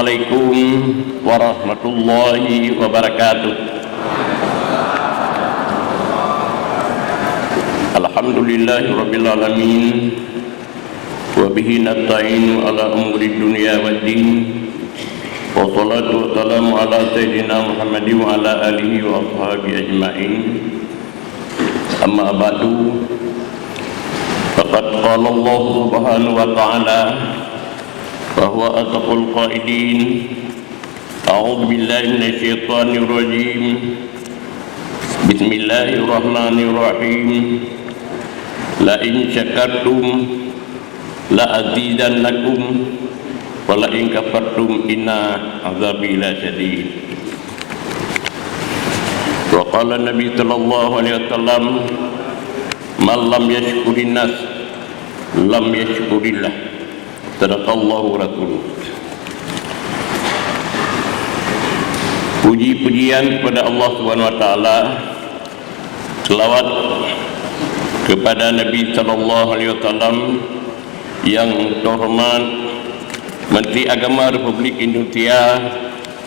Assalamualaikum warahmatullahi wabarakatuh. Alhamdulillahirabbil alamin wa bihi nasta'inu ala umuri dunya waddin. Wassalatu wassalamu ala sayyidina Muhammadin wa ala alihi wa ashabihi ajma'in. Amma ba'du. Faqad qala Allah subhanahu wa ta'ala wa huwa asdaqul qailin. A'udzu billahi minasyaitonir rajim. Bismillahirrahmanirrahim. La in syakartum la azidannakum wa la in kafartum inna azabi lasyadid. Wa qala Nabi sallallahu alaihi wasallam, man lam yashkurin nas lam yashkurillah. Sadaqallahu rasuluh. Puji-pujian kepada Allah Subhanahu wa taala, selawat kepada Nabi sallallahu alaihi wasallam yang terhormat Menteri Agama Republik Indonesia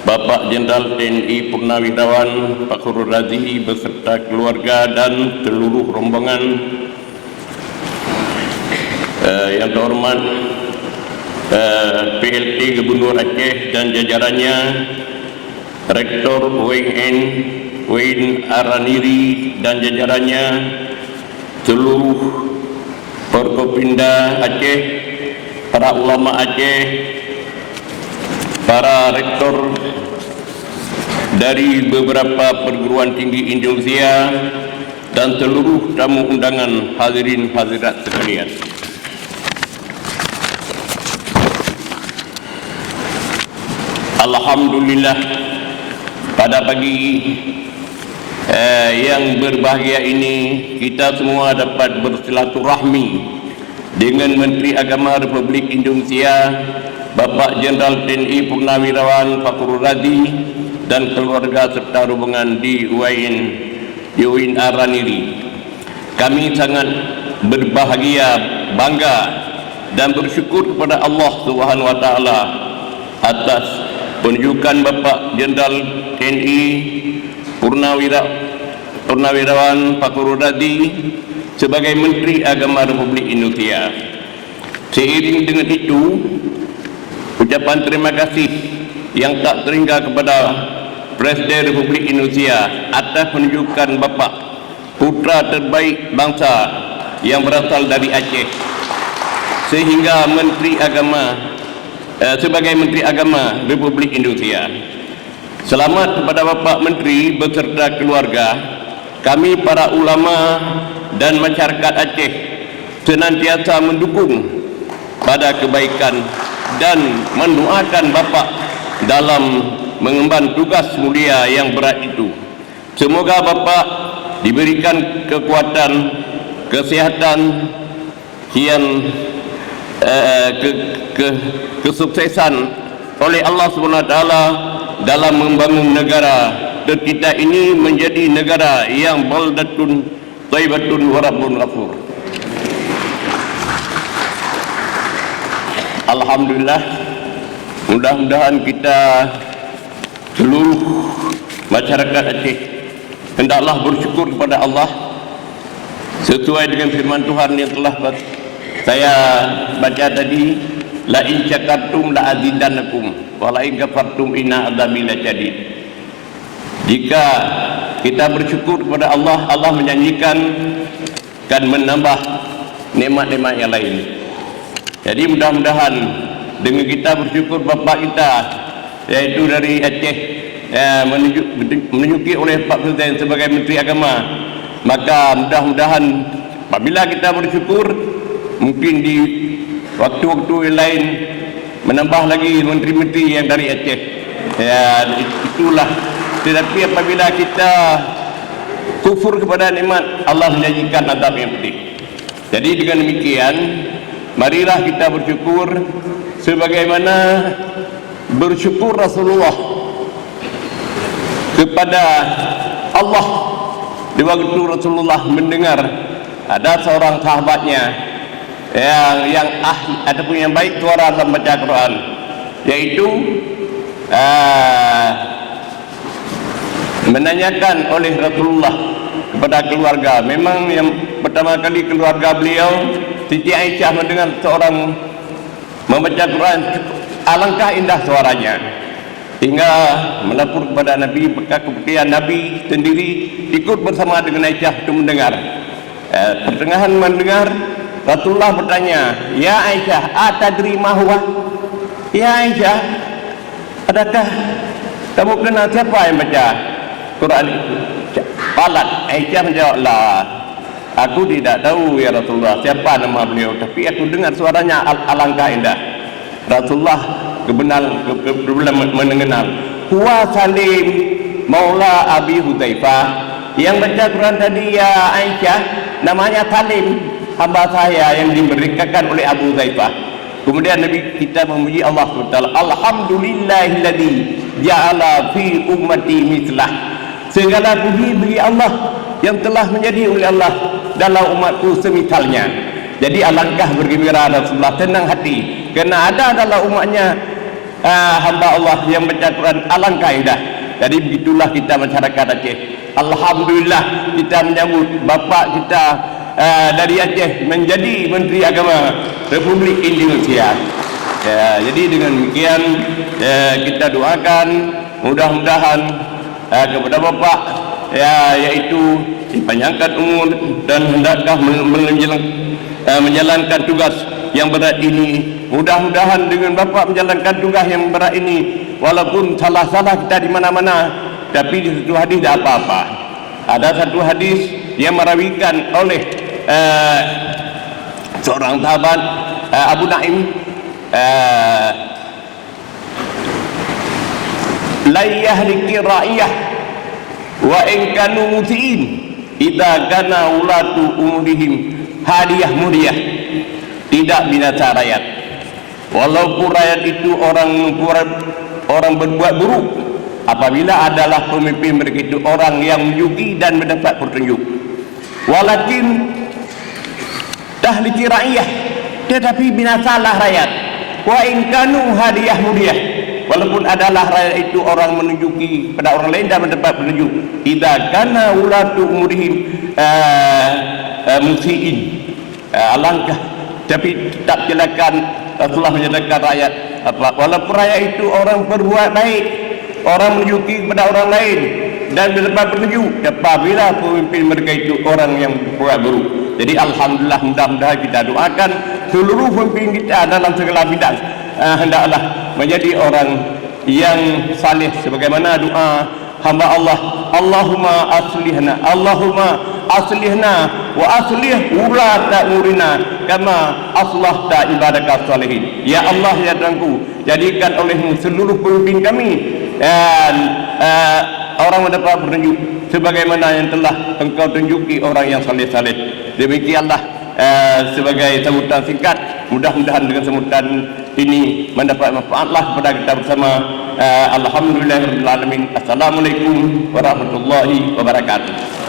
Bapak Jenderal TNI Purnawirawan Fakhrul Razi beserta keluarga dan seluruh rombongan, yang terhormat PLT Gubernur Aceh dan jajarannya, Rektor UIN Araniri dan jajarannya, seluruh Forkopimda Aceh, para ulama Aceh, para rektor dari beberapa perguruan tinggi Indonesia, dan seluruh tamu undangan, hadirin hadirat sekalian. Alhamdulillah, pada pagi yang berbahagia ini kita semua dapat bersilaturahmi dengan Menteri Agama Republik Indonesia Bapak Jenderal TNI Purnawirawan Fakhrul Razi dan keluarga serta rombongan di UIN Araniri. Kami sangat berbahagia, bangga dan bersyukur kepada Allah Subhanahu wa taala atas penunjukan Bapak Jenderal TNI Purnawirawan Fakhrul Razi sebagai Menteri Agama Republik Indonesia. Seiring dengan itu, ucapan terima kasih yang tak terhingga kepada Presiden Republik Indonesia atas penunjukan Bapak putra terbaik bangsa yang berasal dari Aceh sehingga sebagai Menteri Agama Republik Indonesia. Selamat kepada Bapak Menteri beserta keluarga. Kami para ulama dan masyarakat Aceh senantiasa mendukung pada kebaikan dan mendoakan Bapak dalam mengemban tugas mulia yang berat itu. Semoga Bapak diberikan kekuatan, kesihatan, yang kesuksesan oleh Allah Subhanahu wa taala dalam membangun negara kita ini menjadi negara yang baldatun thayyibatun wa rabbun ghafur. Alhamdulillah, mudah-mudahan kita seluruh masyarakat Aceh hendaklah bersyukur kepada Allah sesuai dengan firman Tuhan yang telah saya baca tadi, la in syakartum la azidannakum wa la in kafartum inna adzabi lasyadid. Jika kita bersyukur kepada Allah, Allah menjanjikan akan menambah nikmat-nikmat yang lain. Jadi mudah-mudahan dengan kita bersyukur Bapak kita yaitu dari Aceh menunjuki oleh Pak Presiden sebagai Menteri Agama, maka mudah-mudahan apabila kita bersyukur, mungkin di waktu-waktu yang lain menambah lagi menteri-menteri yang dari Aceh. Ya, itulah. Tetapi apabila kita kufur kepada nikmat, Allah menjanjikan azab yang pedih. Jadi dengan demikian, marilah kita bersyukur sebagaimana bersyukur Rasulullah kepada Allah di waktu Rasulullah mendengar ada seorang sahabatnya yang ahli ataupun yang baik suara dalam baca Quran, yaitu menanyakan oleh Rasulullah kepada keluarga. Memang yang pertama kali keluarga beliau, Siti Aisyah, mendengar seorang membaca Quran, alangkah indah suaranya, hingga melapor kepada Nabi. Kemudian Nabi sendiri ikut bersama dengan Aisyah untuk mendengar. Pertengahan mendengar, Rasulullah bertanya, "Ya Aisyah, atadri ma huwa?" "Ya Aisyah, adakah kamu kenal siapa yang baca Quran itu?" Qalat, Aisyah menjawab, "La, aku tidak tahu ya Rasulullah siapa nama beliau, tapi aku dengar suaranya alangkah indah." Rasulullah kebenar mengenal, "Huwa Salim Maula Abi Hudzaifah." Yang baca Quran tadi ya Aisyah, namanya Salim, hamba saya yang dimerdekakan oleh Abu Hudzaifah. Kemudian Nabi kita memuji Allah SWT. Alhamdulillahilladzi ja'ala fi ummati mislah. Segala puji bagi Allah yang telah menjadi oleh Allah dalam umatku semisalnya. Jadi alangkah bergembira Rasulullah, tenang hati, kerana ada dalam umatnya hamba Allah yang baca Quran alangkah indah. Jadi begitulah kita masyarakat Aceh. Alhamdulillah kita menyambut bapa kita dari Aceh menjadi Menteri Agama Republik Indonesia. Jadi dengan demikian kita doakan mudah-mudahan kepada Bapak yaitu dipanjangkan umur dan hendaklah menjalankan tugas yang berat ini. Mudah-mudahan dengan Bapak menjalankan tugas yang berat ini, walaupun salah-salah kita di mana-mana, tapi di satu hadis tidak apa-apa. Ada satu hadis yang merawikan oleh seorang sahabat Abu Naim, la yahliki ra'iyah wa in kanu muti'in idza kana ulatu umurihim hadiyah muriyah. Tidak binasa rakyat walaupun rakyat itu orang berbuat buruk, apabila adalah pemimpin mereka itu orang yang menyugi dan mendapat petunjuk. Walakin tahliki ra'iyah, tetapi binasalah rakyat. Wa in kanu hadiyah muriyah, walaupun adalah rakyat itu orang menunjuki pada orang lain dan mendapat petunjuk. Idza kana ulatu umurihim musiin, alangkah, tapi tak silakan Rasulullah menyatakan rakyat apa, walaupun rakyat itu orang berbuat baik, orang menunjuki kepada orang lain dan mendapat petunjuk, apabila pemimpin mereka itu orang yang berbuat buruk. Jadi alhamdulillah, mudah-mudahan kita doakan seluruh pemimpin kita dalam segala bidang hendaklah menjadi orang yang saleh, sebagaimana doa hamba Allah, Allahumma aslihna, Allahumma aslihna wa aslih wulata umurina kama aslahta ibadaka salihin. Ya Allah, ya Tuhanku, jadikan olehmu seluruh pemimpin kami dan orang mendapat petunjuk sebagaimana yang telah engkau tunjuki orang yang saleh-saleh. Demikianlah sebagai sambutan singkat. Mudah-mudahan dengan sambutan ini mendapat manfaatlah kepada kita bersama. Alhamdulillahirabbil alamin. Assalamualaikum warahmatullahi wabarakatuh.